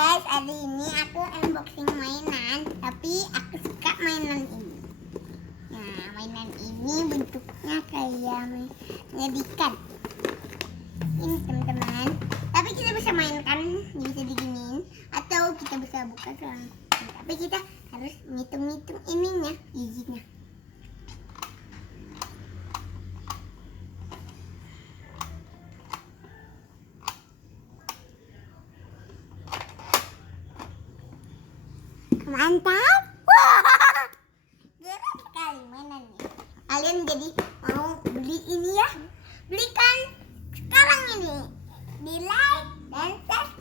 Guys, hari ini aku unboxing mainan, tapi aku suka mainan ini. Nah, mainan ini bentuknya kayak mengerikan. Ini teman-teman, tapi kita bisa mainkan, bisa diginiin, atau kita bisa buka doang. Tapi kita harus ngitung-ngitung ininya, giginya. Mantap. Wah, gerak sekali mainannya. Kalian jadi mau beli ini ya? Belikan sekarang ini. Di like dan subscribe.